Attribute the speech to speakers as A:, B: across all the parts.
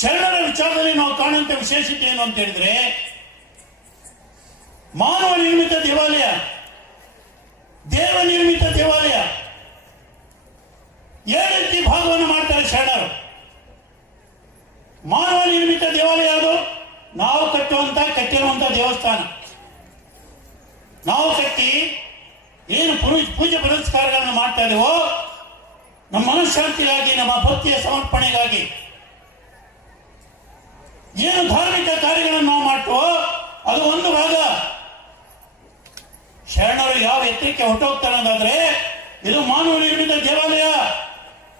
A: ಶರಣರ ವಿಚಾರದಲ್ಲಿ ನಾವು ಕಾಣುವಂತ ವಿಶೇಷತೆ ಏನು ಅಂತ ಹೇಳಿದ್ರೆ, ಮಾನವ ನಿರ್ಮಿತ ದೇವಾಲಯ, ದೇವ ನಿರ್ಮಿತ ದೇವಾಲಯ. ಏ ರೀತಿ ಭಾಗವನ್ನು ಮಾಡ್ತಾರೆ ಶರಣರು. ಮಾನವ ನಿರ್ಮಿತ ದೇವಾಲಯ ಅದು. ನಾವು ಕಟ್ಟುವಂತ, ಕಟ್ಟಿರುವಂತ ದೇವಸ್ಥಾನ. ನಾವು ಕಟ್ಟಿ ಏನು ಪೂಜೆ ಪುರಸ್ಕಾರಗಳನ್ನು ಮಾಡ್ತಾ ಇದ್ದೇವೋ, ನಮ್ಮ ಮನಃಶಾಂತಿಗಾಗಿ, ನಮ್ಮ ಭಕ್ತಿಯ ಸಮರ್ಪಣೆಗಾಗಿ ಏನು ಧಾರ್ಮಿಕ ಕಾರ್ಯಗಳನ್ನು ನಾವು ಮಾಡ್ತೋ, ಅದು ಒಂದು ಭಾಗ. ಶರಣರು ಯಾವ ಎತ್ತರಕ್ಕೆ ಹೊಟ್ಟೋಗ್ತಾರೆ ಅಂತಂದ್ರೆ ಇದು ಮಾನವ ನಿರ್ಮಿತ ದೇವಾಲಯ.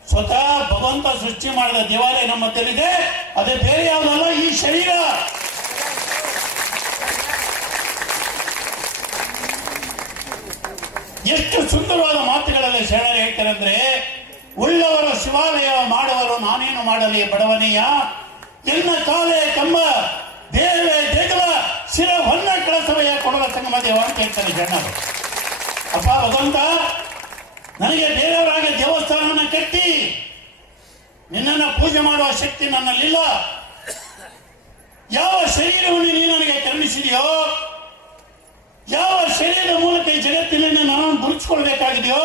A: ಸ್ವತಃ ಭಗವಂತ ಸೃಷ್ಟಿ ಮಾಡಿದ ದೇವಾಲಯ ನಮ್ಮ ತೆರಿಗೆ ಅದೇ ಬೇರೆ ಯಾವುದಲ್ಲ, ಈ ಶರೀರ. ಎಷ್ಟು ಸುಂದರವಾದ ಮಾತುಗಳಲ್ಲಿ ಶರಣರು ಹೇಳ್ತಾರೆ ಅಂದ್ರೆ, ಉಳ್ಳವರು ಶಿವಾಲಯ ಮಾಡುವರು, ನಾನೇನು ಮಾಡಲಿ, ಬಡವನೆಯ? ಎನ್ನ ಕಾಲೆ ಕಂಬ ದೇವೇ ದೇಗವ ಶಿರ ಹೊನ್ನ ಕಳಸವಯ ಕೊಡಲ ಸಂಗಮ ದೇವ ಅಂತ ಹೇಳ್ತಾರೆ ಜನರು. ಅಪ್ಪ ಭಗವಂತ, ನನಗೆ ಬೇರೆಯವರಾಗಿ ದೇವಸ್ಥಾನವನ್ನು ಕಟ್ಟಿ, ನಿನ್ನನ್ನು ಪೂಜೆ ಮಾಡುವ ಶಕ್ತಿ ನನ್ನಲ್ಲಿಲ್ಲ. ಯಾವ ಶರೀರವನ್ನು ನೀನು ನನಗೆ ಕರುಣಿಸಿದೆಯೋ ಯಾವ ಶರೀರದ ಮೂಲಕ ಈ ಜಗತ್ತಿನಲ್ಲಿ ನಾನು ಗುರುತಿಸಿಕೊಳ್ಬೇಕಾಗಿದೆಯೋ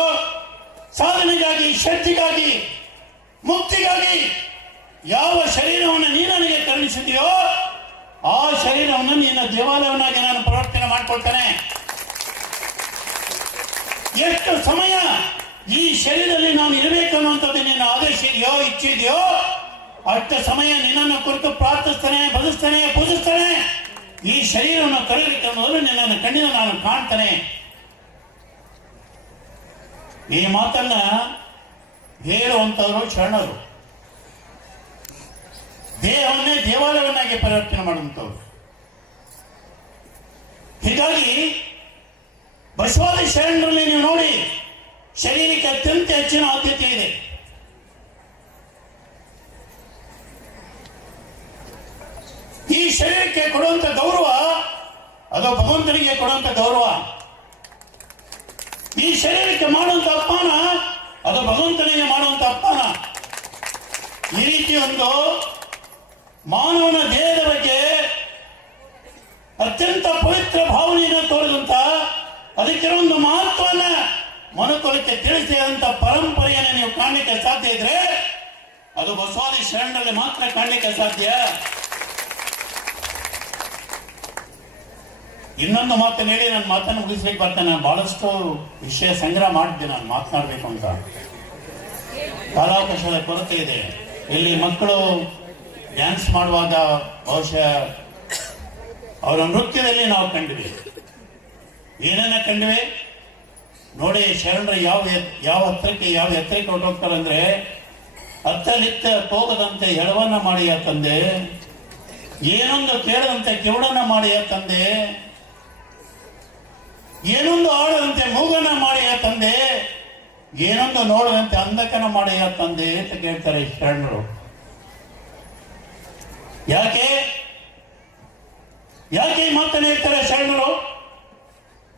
A: ಸಾಧನೆಗಾಗಿ, ಶಕ್ತಿಗಾಗಿ, ಮುಕ್ತಿಗಾಗಿ ಯಾವ ಶರೀರವನ್ನು ನೀ ನನಗೆ ಕರುಣಿಸಿದೆಯೋ, ಆ ಶರೀರವನ್ನು ನಿನ್ನ ದೇವಾಲಯವನ್ನಾಗಿ ನಾನು ಪ್ರವರ್ತನೆ ಮಾಡಿಕೊಳ್ತೇನೆ. ಎಷ್ಟು ಸಮಯ ಈ ಶರೀರದಲ್ಲಿ ನಾನು ಇರಬೇಕು ಅನ್ನುವಂಥದ್ದು ನಿನ್ನ ಆದೇಶ ಇದೆಯೋ ಇಚ್ಛೆ ಇದೆಯೋ ಅಷ್ಟು ಸಮಯ ನಿನ್ನನ್ನು ಕುರಿತು ಪ್ರಾರ್ಥಿಸ್ತಾನೆ ಬದುಸ್ತಾನೆ ಪೂಜಿಸ್ತಾನೆ. ಈ ಶರೀರವನ್ನು ತೊರೆಯಲಿಕ್ಕೆ ಮೊದಲು ನಿನ್ನನ್ನು ಕಣ್ಣಿನ ನಾನು ಕಾಣ್ತಾನೆ. ಈ ಮಾತನ್ನ ಹೇಳುವಂಥವರು ಶರಣರು. ದೇಹವನ್ನೇ ದೇವಾಲಯವನ್ನಾಗಿ ಪರಿವರ್ತನೆ ಮಾಡುವಂಥವ್ರು. ಹೀಗಾಗಿ, ಬಸವಾದಿ ಶರಣರಲ್ಲಿ ನೀವು ನೋಡಿ, ಶರೀರಕ್ಕೆ ಅತ್ಯಂತ ಹೆಚ್ಚಿನ ಆದ್ಯತೆ ಇದೆ. ಈ ಶರೀರಕ್ಕೆ ಕೊಡುವಂತ ಗೌರವ, ಅದು ಭಗವಂತನಿಗೆ ಕೊಡುವಂತ ಗೌರವ. ಈ ಶರೀರಕ್ಕೆ ಮಾಡುವಂತ ಅಪಮಾನ, ಅದು ಭಗವಂತನಿಗೆ ಮಾಡುವಂತ ಅಪಮಾನ. ಈ ರೀತಿ ಒಂದು ಮಾನವನ ದೇಹದ ಬಗ್ಗೆ ಅತ್ಯಂತ ಪವಿತ್ರ ಭಾವನೆಯನ್ನು ತೋರಿದಂತ ಅದಕ್ಕಿರೊಂದು ಮಹತ್ವನ ಮನುಕುಲಕ್ಕೆ ತಿಳಿಸಿದಂತ ಪರಂಪರೆಯನ್ನು ನೀವು ಕಾಣಲಿಕ್ಕೆ ಸಾಧ್ಯ ಇದ್ರೆ ಅದು ಬಸವಾದಿ ಶರಣರಲ್ಲಿ ಮಾತ್ರ ಕಾಣಲಿಕ್ಕೆ ಸಾಧ್ಯ. ಇನ್ನೊಂದು ಮಾತು ಹೇಳಿ ನನ್ನ ಮಾತನ್ನು ಮುಗಿಸ್ಬೇಕು ಬರ್ತೇನೆ. ನಾನು ಬಹಳಷ್ಟು ವಿಷಯ ಸಂಗ್ರಹ ಮಾಡಿದ್ದೆ, ನಾನು ಮಾತನಾಡಬೇಕು ಅಂತ. ಕಾಲಾವಕಾಶದ ಕೊರತೆ ಇದೆ. ಇಲ್ಲಿ ಮಕ್ಕಳು ಡ್ಯಾನ್ಸ್ ಮಾಡುವಾಗ ಬಹುಶಃ ಅವರ ನೃತ್ಯದಲ್ಲಿ ನಾವು ಕಂಡಿವೆ. ಏನನ್ನ ಕಂಡಿವೆ? ನೋಡಿ, ಶರಣರ, ಯಾವ ಯಾವ ಹತ್ರಕ್ಕೆ, ಯಾವ ಎತ್ತರಕ್ಕೆ ಹೊರಟೋಗ್ತಾರಂದ್ರೆ ಅತ್ತಲಿತ್ತ ಹೋಗದಂತೆ ಎಡವನ್ನ ಮಾಡಿಯ ತಂದೆ, ಏನೊಂದು ಕೇಳದಂತೆ ಕಿವುಡನ್ನ ಮಾಡಿಯ ತಂದೆ, ಏನೊಂದು ಆಡದಂತೆ ಮೂಗನ್ನ ಮಾಡಿಯ ತಂದೆ, ಏನೊಂದು ನೋಡದಂತೆ ಅಂಧಕನ ಮಾಡಿಯ ತಂದೆ ಅಂತ ಕೇಳ್ತಾರೆ ಶರಣರು. ಯಾಕೆ? ಯಾಕೆ ಮಾತನ್ನು ಹೇಳ್ತಾರೆ ಶರಣರು?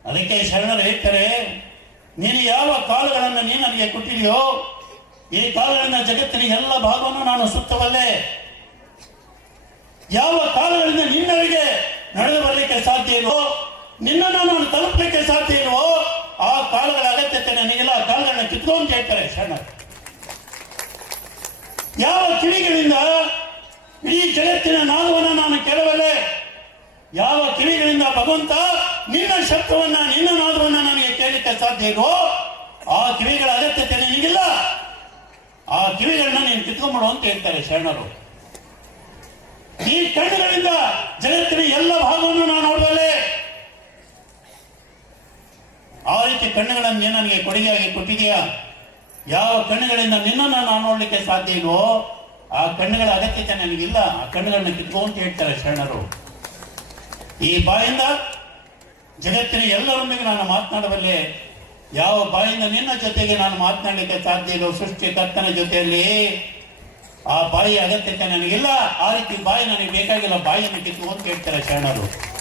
A: ಅದಕ್ಕೆ ಶರಣರು ಹೇಳ್ತಾರೆ, ನೀನು ಯಾವ ಕಾಲುಗಳನ್ನು ನೀನು ನನಗೆ ಕೊಟ್ಟಿದೆಯೋ, ಈ ಕಾಲಗಳನ್ನ ಜಗತ್ತಿನ ಎಲ್ಲ ಭಾಗವನ್ನು ನಾನು ಸುತ್ತವಲ್ಲೇ. ಯಾವ ಕಾಲಗಳಿಂದ ನಿನ್ನವರಿಗೆ ನಡೆದು ಬರಲಿಕ್ಕೆ ಸಾಧ್ಯ ಇಲ್ವೋ, ನಿನ್ನನ್ನು ನಾನು ತಲುಪಲಿಕ್ಕೆ ಸಾಧ್ಯ ಇಲ್ವೋ, ಆ ಕಾಲಗಳ ಅಗತ್ಯತೆ ನನಗೆಲ್ಲ ಆ ಕಾಲಗಳನ್ನ ಕಿತ್ಕೊಂಡು ಹೇಳ್ತಾರೆ ಶರಣರು. ಯಾವ ಕಿವಿಗಳಿಂದ ಇಡೀ ಜಗತ್ತಿನ ನಾದವನ್ನು ನಾನು ಕೇಳಬಲ್ಲೆ. ಯಾವ ಕಿವಿಗಳಿಂದ ಭಗವಂತ ನಿನ್ನ ಶಬ್ದವನ್ನ, ನಿನ್ನ ನಾದವನ್ನ ನನಗೆ ಕೇಳಲಿಕ್ಕೆ ಸಾಧ್ಯ ಇದೋ ಆ ಕಿವಿಗಳ ಅಗತ್ಯತೆ ನಿನಗಿಲ್ಲ ಆ ಕಿವಿಗಳನ್ನ ನೀನು ಕಿತ್ಕೊಂಡ್ಬಿಡು ಅಂತ ಹೇಳ್ತಾರೆ ಶರಣರು. ಈ ಕಣ್ಣುಗಳಿಂದ ಜಗತ್ತಿನ ಎಲ್ಲ ಭಾಗವನ್ನು ನಾನು ನೋಡಬಲ್ಲೆ. ಆ ರೀತಿ ಕಣ್ಣುಗಳನ್ನು ನೀನು ನನಗೆ ಕೊಡುಗೆಯಾಗಿ ಕೊಟ್ಟಿದೆಯಾ? ಯಾವ ಕಣ್ಣುಗಳಿಂದ ನಿನ್ನನ್ನು ನಾನು ನೋಡಲಿಕ್ಕೆ ಸಾಧ್ಯ ಇಲ್ವೋ? ಆ ಕಣ್ಣುಗಳ ಅಗತ್ಯತೆ ನನಗಿಲ್ಲ. ಆ ಕಣ್ಣುಗಳನ್ನ ಕಿತ್ಕೋ ಅಂತ ಹೇಳ್ತಾರೆ ಶರಣರು. ಈ ಬಾಯಿಂದ ಜಗತ್ತಿನ ಎಲ್ಲರೊಂದಿಗೆ ನಾನು ಮಾತನಾಡಬಲ್ಲೆ. ಯಾವ ಬಾಯಿಂದ ನಿನ್ನ ಜೊತೆಗೆ ನಾನು ಮಾತನಾಡಲಿಕ್ಕೆ ಸಾಧ್ಯ ಇಲ್ಲ ಸೃಷ್ಟಿ ಕರ್ತನ ಜೊತೆಯಲ್ಲಿ? ಆ ಬಾಯಿ ಅಗತ್ಯತೆ ನನಗಿಲ್ಲ. ಆ ರೀತಿ ಬಾಯಿ ನನಗೆ ಬೇಕಾಗಿಲ್ಲ. ಬಾಯಿಯನ್ನು ಕಿತ್ತು ಅಂತ ಹೇಳ್ತಾರೆ ಶರಣರು.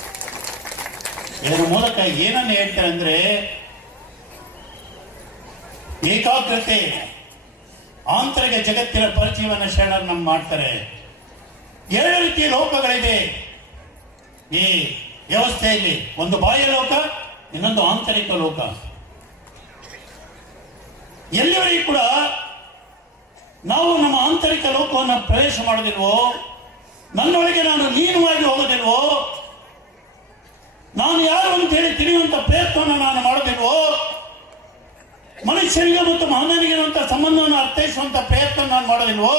A: ಇದರ ಮೂಲಕ ಏನನ್ನು ಹೇಳ್ತಾರೆ ಅಂದ್ರೆ ಏಕಾಗ್ರತೆ. ಆಂತರಿಕ ಜಗತ್ತಿನ ಪರಿಚಯವನ್ನು ಶರಣರು ನಮ್ಗೆ ಮಾಡ್ತಾರೆ. ಎರಡು ರೀತಿಯ ಲೋಕಗಳಿದೆ. ಈ ವ್ಯವಸ್ಥೆಯಲ್ಲಿ ಒಂದು ಬಾಹ್ಯ ಲೋಕ, ಇನ್ನೊಂದು ಆಂತರಿಕ ಲೋಕ. ಎಲ್ಲಿವರೆಗೂ ಕೂಡ ನಾವು ನಮ್ಮ ಆಂತರಿಕ ಲೋಕವನ್ನು ಪ್ರವೇಶ ಮಾಡೋದಿಲ್ವೋ, ನನ್ನೊಳಗೆ ನಾನು ನೀನುವಾಗಿ ಹೋಗೋದಿಲ್ವೋ, ನಾನು ಯಾರು ಅಂತ ಹೇಳಿ ತಿಳಿಯುವಂತ ಪ್ರಯತ್ನವನ್ನು ನಾನು ಮಾಡೋದಿಲ್ವೋ ಮನುಷ್ಯರಿಗೆ ಮತ್ತು ಮಾನವನಿಗಿರುವಂತ ಸಂಬಂಧವನ್ನು ಅರ್ಥೈಸುವಂತ ಪ್ರಯತ್ನ ನಾನು ಮಾಡೋದಿಲ್ವೋ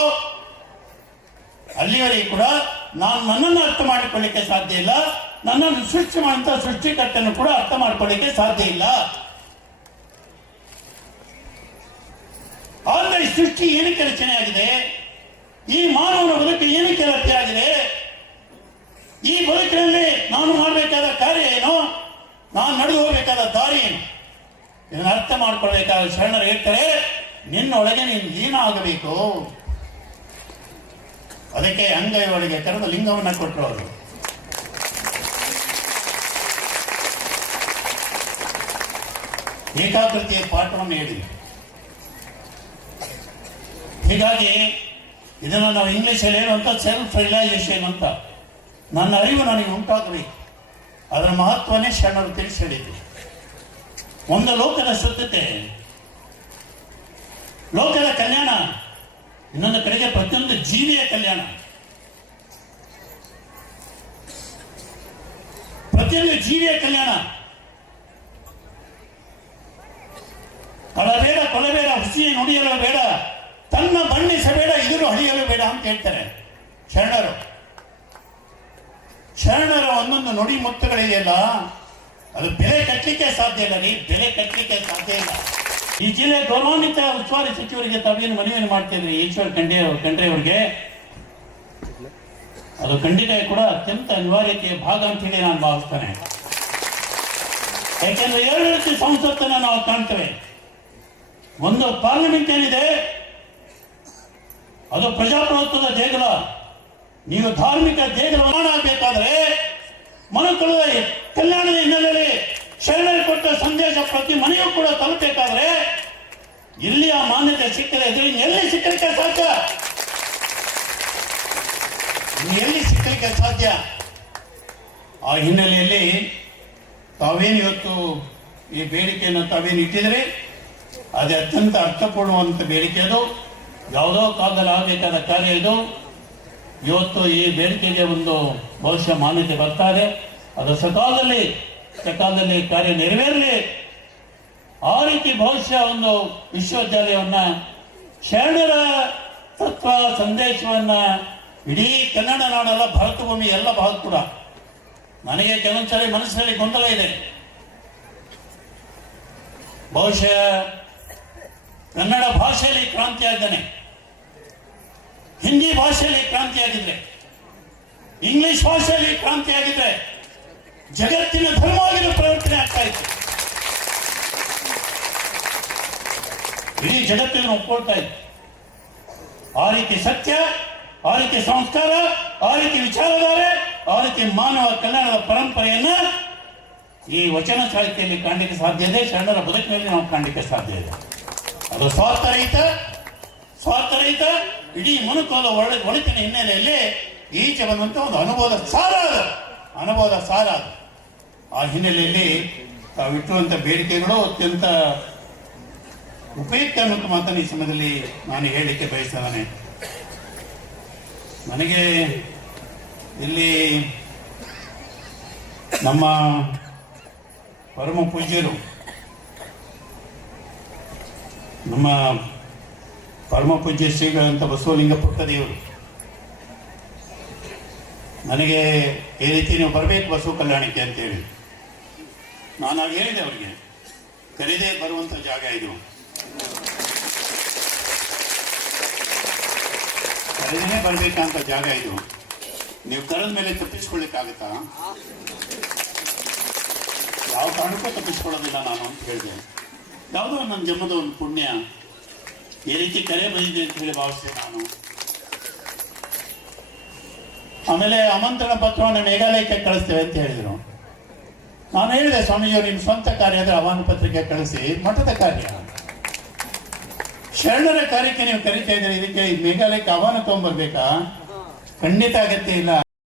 A: ಅಲ್ಲಿವರೆಗೆ ಕೂಡ ನಾನು ನನ್ನನ್ನು ಅರ್ಥ ಮಾಡಿಕೊಳ್ಳಿಕ್ಕೆ ಸಾಧ್ಯ ಇಲ್ಲ. ನನ್ನನ್ನು ಸೃಷ್ಟಿ ಮಾಡುವಂತ ಸೃಷ್ಟಿಕರ್ತನ್ನು ಕೂಡ ಅರ್ಥ ಮಾಡಿಕೊಳ್ಳಿಕ್ಕೆ ಸಾಧ್ಯ ಇಲ್ಲ. ಆದರೆ ಸೃಷ್ಟಿ ಏನಕ್ಕೆ ರಚನೆ ಆಗಿದೆ ಈ ಮಾನವನ ಬದುಕು ಏನಕ್ಕೆ ರಚನೆ ಆಗಿದೆ ಈ ಬದುಕಿನಲ್ಲಿ ನಾನು ಮಾಡಬೇಕಾದ ಕಾರ್ಯ ಏನು ನಾನು ನಡೆದು ಹೋಗಬೇಕಾದ ದಾರಿ ಏನು ಇದನ್ನ ಅರ್ಥ ಮಾಡ್ಕೊಳ್ಬೇಕಾದ ಶರಣರು ಹೇಳ್ತಾರೆ, ನಿನ್ನೊಳಗೆ ನೀನು ಲೀನ ಆಗಬೇಕು. ಅದಕ್ಕೆ ಅಂಗೈಯೊಳಗೆ ಕರೆದು ಲಿಂಗವನ್ನ ಕೊಟ್ಟರು ಅವರು. ಏಕಾಗ್ರತೆಯ ಪಾಠವನ್ನು ಹೇಳಿದೆ ಹೀಗಾಗಿ ಇದನ್ನು ನಾವು ಇಂಗ್ಲೀಷಲ್ಲಿ ಹೇಳುವಂಥ ಸೆಲ್ಫ್ ರಿಯಲೈಸೇಷನ್ ಅಂತ. ನನ್ನ ಅರಿವು ನನಗೆ ಉಂಟಾಗಬೇಕು. ಅದರ ಮಹತ್ವನೇ ಶರಣರು ತಿಳಿಸಿ ಹೇಳಿದ್ರು. ಒಂದು ಲೋಕದ ಶುದ್ಧತೆ ಲೋಕದ ಕಲ್ಯಾಣ ಇನ್ನೊಂದು ಕಡೆಗೆ ಪ್ರತಿಯೊಂದು ಜೀವಿಯ ಕಲ್ಯಾಣ ಪ್ರತಿಯೊಂದು ಜೀವಿಯ ಕಲ್ಯಾಣ ಕಳಬೇಡ ಕೊಲಬೇಡ ಹುಸಿ ನುಡಿಯಲು ಬೇಡ ತನ್ನ ಬಣ್ಣಿಸಬೇಡ ಇದುರು ಹಳಿಯಲು ಬೇಡ ಅಂತ ಹೇಳ್ತಾರೆ ಶರಣರು ಶರಣರ ಒಂದೊಂದು ನುಡಿ ಮುತ್ತುಗಳಿದೆಯಲ್ಲ ಅದು ಬೆಲೆ ಕಟ್ಟಲಿಕ್ಕೆ ಸಾಧ್ಯ ಇಲ್ಲ ರೀ ಬೆಲೆ ಕಟ್ಟಲಿಕ್ಕೆ ಸಾಧ್ಯ ಇಲ್ಲ. ಈ ಜಿಲ್ಲೆ ಗೌರವಾನ್ವಿತ ಉಸ್ತುವಾರಿ ಸಚಿವರಿಗೆ ತಾವೇನು ಮನವಿಯನ್ನು ಮಾಡ್ತಿದ್ರಿ? ಈಶ್ವರ್ ಖಂಡೆ ಖಂಡ್ರೆ ಅವರಿಗೆ? ಅದು ಖಂಡಿತ ಕೂಡ ಅತ್ಯಂತ ಅನಿವಾರ್ಯತೆಯ ಭಾಗ ಅಂತ ಹೇಳಿ ನಾನು ಭಾವಿಸ್ತೇನೆ. ಯಾಕೆಂದ್ರೆ ಎರಡು ರೀತಿ ಸಂಸತ್ತನ್ನು ನಾವು ಕಾಣ್ತೇವೆ. ಒಂದು ಪಾರ್ಲಿಮೆಂಟ್ ಏನಿದೆ, ಅದು ಪ್ರಜಾಪ್ರಭುತ್ವದ ದೇಗುಲ. ನೀವು ಧಾರ್ಮಿಕ ದೇಗುಲ ಆಗಬೇಕಾದ್ರೆ ಮನುಕುಲದ ಕಲ್ಯಾಣದ ಹಿನ್ನೆಲೆಯಲ್ಲಿ ಶರಣರು ಕೊಟ್ಟ ಸಂದೇಶ ಪ್ರತಿ ಮನೆಯೂ ಕೂಡ ತಲುಪಬೇಕಾದ್ರೆ ಇಲ್ಲಿ ಆ ಮಾನ್ಯತೆ ಸಿಕ್ಕದೆ ಇದ್ರೆ ಎಲ್ಲಿ ಸಿಕ್ಕಲಿಕ್ಕೆ ಸಾಧ್ಯ? ಎಲ್ಲಿ ಸಿಕ್ಕಲಿಕ್ಕೆ ಸಾಧ್ಯ? ಆ ಹಿನ್ನೆಲೆಯಲ್ಲಿ ತಾವೇನು ಇವತ್ತು ಈ ಬೇಡಿಕೆಯನ್ನು ತಾವೇನು ಇಟ್ಟಿದ್ರಿ ಅದೇ ಅತ್ಯಂತ ಅರ್ಥಪೂರ್ಣವಾದಂಥ ಬೇಡಿಕೆ ಅದು. ಯಾವುದೋ ಕಾಲದಲ್ಲಿ ಆಗಬೇಕಾದ ಕಾರ್ಯ ಇದು. ಇವತ್ತು ಈ ಬೇಡಿಕೆಗೆ ಒಂದು ಬಹುಶಃ ಮಾನ್ಯತೆ ಬರ್ತಾ ಇದೆ. ಅದು ಸಕಾಲದಲ್ಲಿ ಸಕಾಲದಲ್ಲಿ ಕಾರ್ಯ ನೆರವೇರಲಿ ಆ ರೀತಿ ಬಹುಶಃ ಒಂದು ವಿಶ್ವವಿದ್ಯಾಲಯವನ್ನ ಶರಣರ ತತ್ವ ಸಂದೇಶವನ್ನ ಇಡೀ ಕನ್ನಡ ನಾಡಲ್ಲ, ಭಾರತ ಭೂಮಿ ಎಲ್ಲ ಭಾಗ ಕೂಡ. ನನಗೆ ಕೆಲವೊಂದ್ಸಲ ಮನಸ್ಸಿನಲ್ಲಿ ಗೊಂದಲ ಇದೆ. ಬಹುಶಃ ಕನ್ನಡ ಭಾಷೆಯಲ್ಲಿ ಕ್ರಾಂತಿ ಆಗಿದ್ದಾನೆ ಹಿಂದಿ ಭಾಷೆಯಲ್ಲಿ ಕ್ರಾಂತಿ ಆಗಿದ್ರೆ, ಇಂಗ್ಲಿಷ್ ಭಾಷೆಯಲ್ಲಿ ಕ್ರಾಂತಿ ಆಗಿದ್ರೆ ಜಗತ್ತಿನ ಧರ್ಮವಾಗಿ ಪ್ರವರ್ತನೆ ಆಗ್ತಾ ಇತ್ತು. ಇಡೀ ಜಗತ್ತಿನ ಒಪ್ಕೊಳ್ತಾ ಇತ್ತು. ಆ ರೀತಿ ಸತ್ಯ, ಆ ರೀತಿ ಸಂಸ್ಕಾರ, ಆ ರೀತಿ ವಿಚಾರಧಾರೆ, ಆ ರೀತಿ ಮಾನವ ಕಲ್ಯಾಣದ ಪರಂಪರೆಯನ್ನ ಈ ವಚನ ಸಾಹಿತ್ಯದಲ್ಲಿ ಕಾಣಲಿಕ್ಕೆ ಸಾಧ್ಯ ಇದೆ, ಶರಣರ ಬದುಕಿನಲ್ಲಿ ನಾವು ಕಾಣಲಿಕ್ಕೆ ಸಾಧ್ಯ ಇದೆ. ಅದು ಸ್ವಾರ್ಥರಹಿತ ಸ್ವಾರ್ಥರಹಿತ, ಇಡೀ ಮನುಕುಲದ ಒಳ, ಒಳಿತಿನ ಹಿನ್ನೆಲೆಯಲ್ಲಿ ಈಚೆ ಬಂದಂತ ಒಂದು ಅನುಭವದ ಸಾರ ಅದು. ಅನುಭವದ ಸಾರ ಅದು. ಆ ಹಿನ್ನೆಲೆಯಲ್ಲಿ ತಾವು ಇಟ್ಟುವಂತ ಬೇಡಿಕೆಗಳು ಅತ್ಯಂತ ಉಪಯುಕ್ತ ಅನ್ನುವಂಥ ಮಾತನ್ನು ಈ ಸಮಯದಲ್ಲಿ ನಾನು ಹೇಳಲಿಕ್ಕೆ ಬಯಸ್ತಾನೆ ನನಗೆ ಇಲ್ಲಿ ನಮ್ಮ ಪರಮ ಪೂಜ್ಯರು, ನಮ್ಮ ಪರಮ ಪೂಜ್ಯ ಶ್ರೀಗಳಂತ ಬಸವಲಿಂಗ ಪುಟ್ಟದೇವರು ನನಗೆ ಈ ರೀತಿ ನೀವು ಬರಬೇಕು ಬಸವ ಕಲ್ಯಾಣಕ್ಕೆ ಅಂತೇಳಿ. ನಾನು ಹೇಳಿದೆ ಅವರಿಗೆ. ಕರೆದೇ ಬರುವಂತ ಜಾಗ ಇದು. ಕರೆದೇ ಬರಬೇಕಂತ ಜಾಗ ಇದು. ನೀವು ಕರೆದ ಮೇಲೆ ತಪ್ಪಿಸ್ಕೊಳ್ಳಿಕ್ಕಾಗತ್ತಾ? ಯಾವ ಕಾರಣಕ್ಕೂ ತಪ್ಪಿಸ್ಕೊಳ್ಳೋದಿಲ್ಲ ನಾನು ಅಂತ ಹೇಳಿದೆ. ಯಾವುದೋ ನನ್ನ ಜನ್ಮದ ಒಂದು ಪುಣ್ಯ. ಈ ರೀತಿ ಕರೆ ಬಂದಿದೆ ಅಂತ ಹೇಳಿ ಭಾವಿಸಿದೆ ನಾನು. ಆಮೇಲೆ ಆಮಂತ್ರಣ ಪತ್ರವನ್ನು ಮೇಘಾಲಯಕ್ಕೆ ಕಳಿಸ್ತೇವೆ ಅಂತ ಹೇಳಿದರು. ನಾನು ಹೇಳಿದೆ ಸ್ವಾಮೀಜಿಯವರು ನಿಮ್ಮ ಸ್ವಂತ ಕಾರ್ಯ ಆದ್ರೆ ಆಹ್ವಾನ ಪತ್ರಿಕೆ ಕಳಿಸಿ, ಮಠದ ಕಾರ್ಯ. ಶರಣರ ಕಾರ್ಯಕ್ಕೆ ನೀವು ಕರಿತಾ ಇದ್ದೀರಿ, ಇದಕ್ಕೆ ಮೇಘಾಲಯಕ್ಕೆ ಆಹ್ವಾನ ತಗೊಂಡ್ಬರ್ಬೇಕಾ? ಖಂಡಿತ ಅಗತ್ಯ ಇಲ್ಲ.